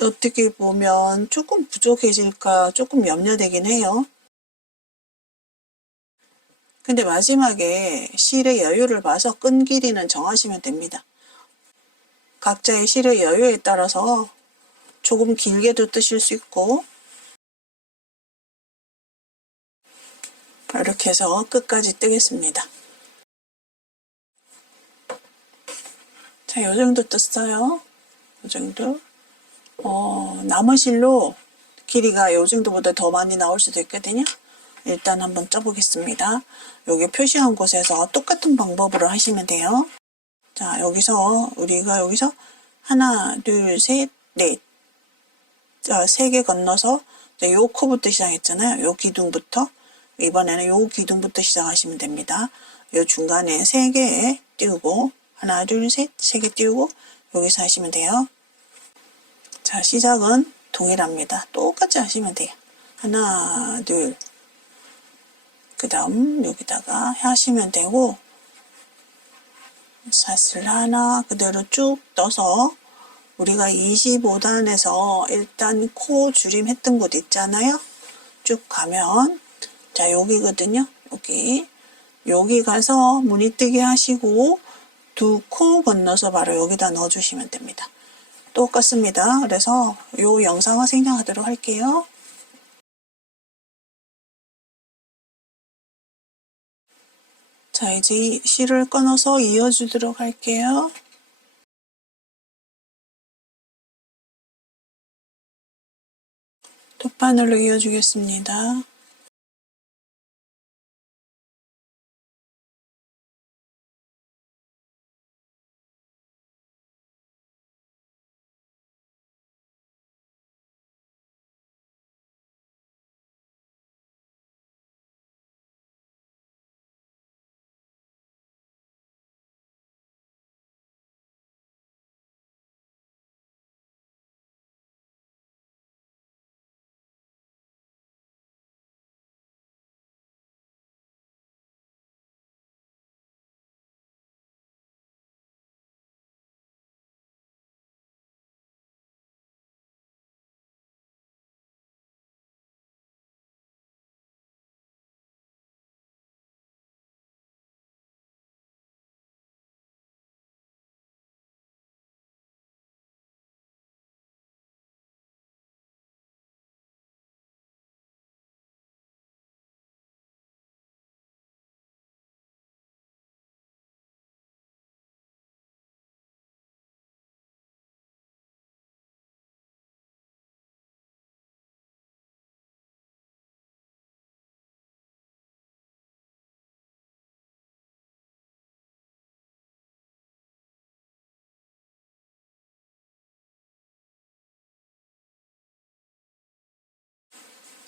어떻게 보면 조금 부족해질까 조금 염려되긴 해요. 근데 마지막에 실의 여유를 봐서 끈 길이는 정하시면 됩니다. 각자의 실의 여유에 따라서 조금 길게도 뜨실 수 있고, 이렇게 해서 끝까지 뜨겠습니다. 자, 요 정도 떴어요. 요 정도. 남은 실로 길이가 요 정도보다 더 많이 나올 수도 있거든요. 일단 한번 쪄보겠습니다. 여기 표시한 곳에서 똑같은 방법으로 하시면 돼요. 자, 우리가 여기서 하나, 둘, 셋, 넷. 자, 3개 건너서 요 코부터 시작했잖아요. 요 기둥부터. 이번에는 요 기둥부터 시작하시면 됩니다. 요 중간에 3개 띄우고, 하나, 둘, 셋, 3개 띄우고, 여기서 하시면 돼요. 자, 시작은 동일합니다. 똑같이 하시면 돼요. 하나, 둘. 그 다음 여기다가 하시면 되고, 사슬 하나 그대로 쭉 떠서 우리가 25단에서 일단 코 줄임 했던 곳 있잖아요. 쭉 가면, 자, 여기거든요. 여기 가서 무늬 뜨게 하시고 2코 건너서 바로 여기다 넣어주시면 됩니다. 똑같습니다. 그래서 요 영상을 생략하도록 할게요. 자, 이제 실을 끊어서 이어주도록 할게요. 돗바늘로 이어주겠습니다.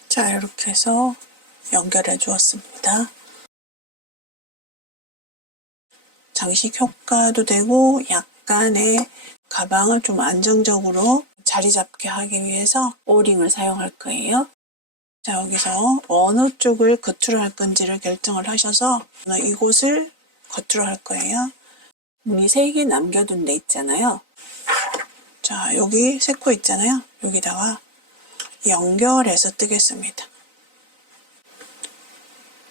자, 이렇게 해서 연결해 주었습니다. 장식 효과도 되고 약간의 가방을 좀 안정적으로 자리 잡게 하기 위해서 오링을 사용할 거예요. 자, 여기서 어느 쪽을 겉으로 할 건지를 결정을 하셔서 이곳을 겉으로 할 거예요. 무늬 3개 남겨둔 데 있잖아요. 자, 여기 3코 있잖아요. 여기다가 연결해서 뜨겠습니다.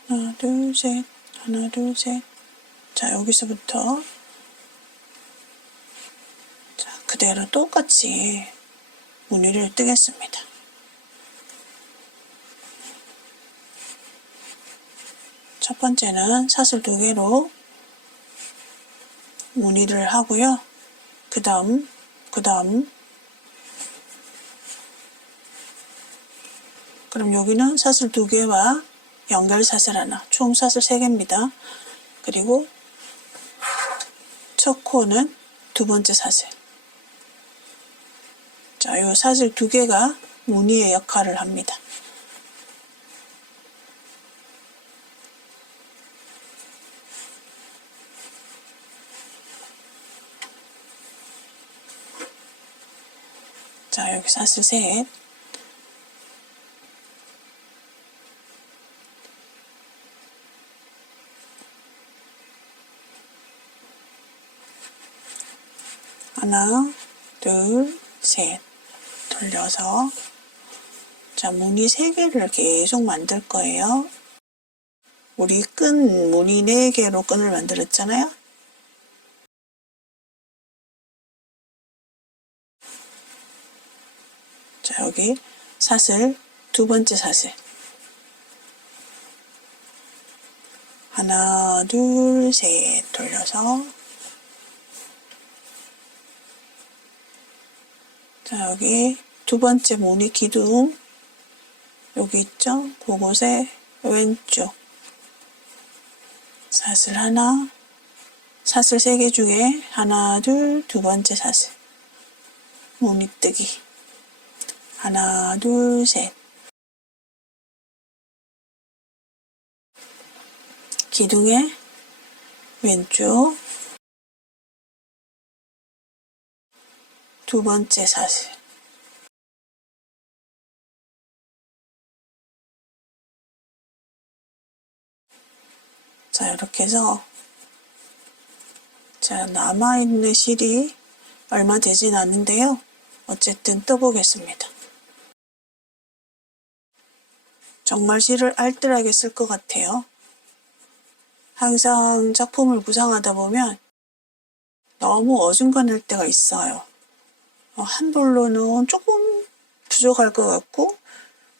하나, 둘, 셋, 하나, 둘, 셋. 자, 여기서부터 자, 그대로 똑같이 무늬를 뜨겠습니다. 첫 번째는 사슬 2개로 무늬를 하고요. 그 다음 그럼 여기는 사슬 2개와 연결 사슬 하나, 총 사슬 3개입니다. 그리고 첫 코는 2번째 사슬. 자, 이 사슬 2개가 무늬의 역할을 합니다. 자, 여기 사슬 3. 하나, 둘, 셋. 돌려서 자, 무늬 3개를 계속 만들 거예요. 우리 끈 무늬 4개로 끈을 만들었잖아요. 자, 여기 사슬, 2번째 사슬. 하나, 둘, 셋 돌려서. 자, 여기 2번째 무늬 기둥. 여기 있죠? 그곳에 왼쪽 사슬 하나, 사슬 3개 중에 하나, 둘, 2번째 사슬. 무늬뜨기. 하나, 둘, 셋. 기둥의 왼쪽 2번째 사슬. 자, 이렇게 해서 자, 남아있는 실이 얼마 되진 않는데요. 어쨌든 떠보겠습니다. 정말 실을 알뜰하게 쓸 것 같아요. 항상 작품을 구상하다 보면 너무 어중간할 때가 있어요. 한 볼로는 조금 부족할 것 같고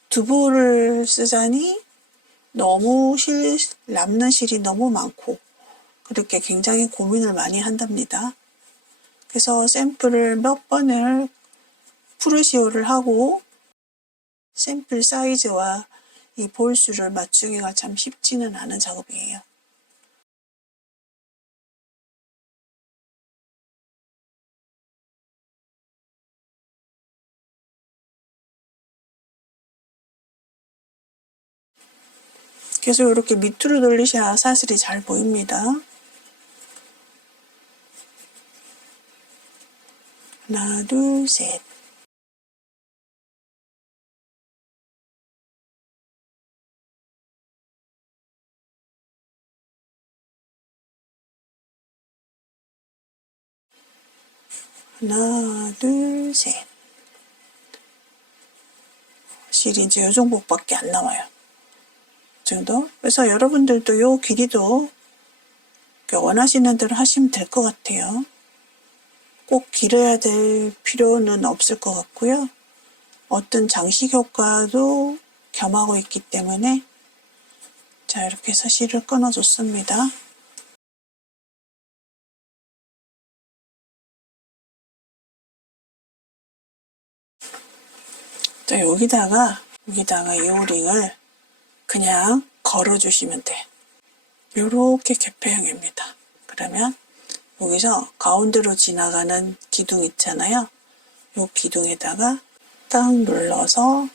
2볼을 쓰자니 너무 남는 실이 너무 많고 그렇게 굉장히 고민을 많이 한답니다. 그래서 샘플을 몇 번을 프루시오를 하고 샘플 사이즈와 이 볼수를 맞추기가 참 쉽지는 않은 작업이에요. 계속 이렇게 밑으로 돌리셔야 사슬이 잘 보입니다. 하나, 둘, 셋. 하나, 둘, 셋. 실이 이제 요 정도밖에 안 나와요. 정도? 그래서 여러분들도 요 길이도 원하시는 대로 하시면 될 것 같아요. 꼭 길어야 될 필요는 없을 것 같고요. 어떤 장식 효과도 겸하고 있기 때문에 자, 이렇게 해서 실을 끊어줬습니다. 자, 여기다가 이 오링을 그냥 걸어주시면 돼. 요렇게 개폐형입니다. 그러면 여기서 가운데로 지나가는 기둥 있잖아요. 요 기둥에다가 딱 눌러서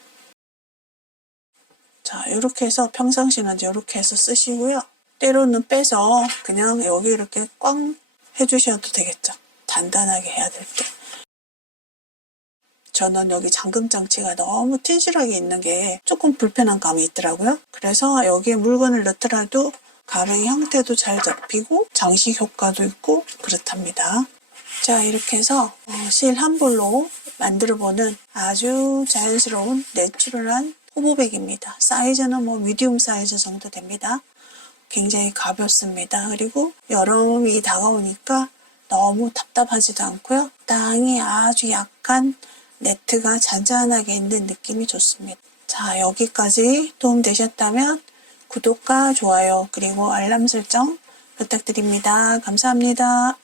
자, 요렇게 해서 평상시는 요렇게 해서 쓰시고요. 때로는 빼서 그냥 여기 이렇게 꽝 해주셔도 되겠죠. 단단하게 해야 될 때. 저는 여기 잠금 장치가 너무 튼실하게 있는 게 조금 불편한 감이 있더라고요. 그래서 여기에 물건을 넣더라도 가방의 형태도 잘 잡히고 장식 효과도 있고 그렇답니다. 자, 이렇게 해서 실 한 볼로 만들어보는 아주 자연스러운 내추럴한 호보백입니다. 사이즈는 미디움 사이즈 정도 됩니다. 굉장히 가볍습니다. 그리고 여름이 다가오니까 너무 답답하지도 않고요. 땅이 아주 약간 네트가 잔잔하게 있는 느낌이 좋습니다. 자, 여기까지 도움되셨다면 구독과 좋아요 그리고 알람 설정 부탁드립니다. 감사합니다.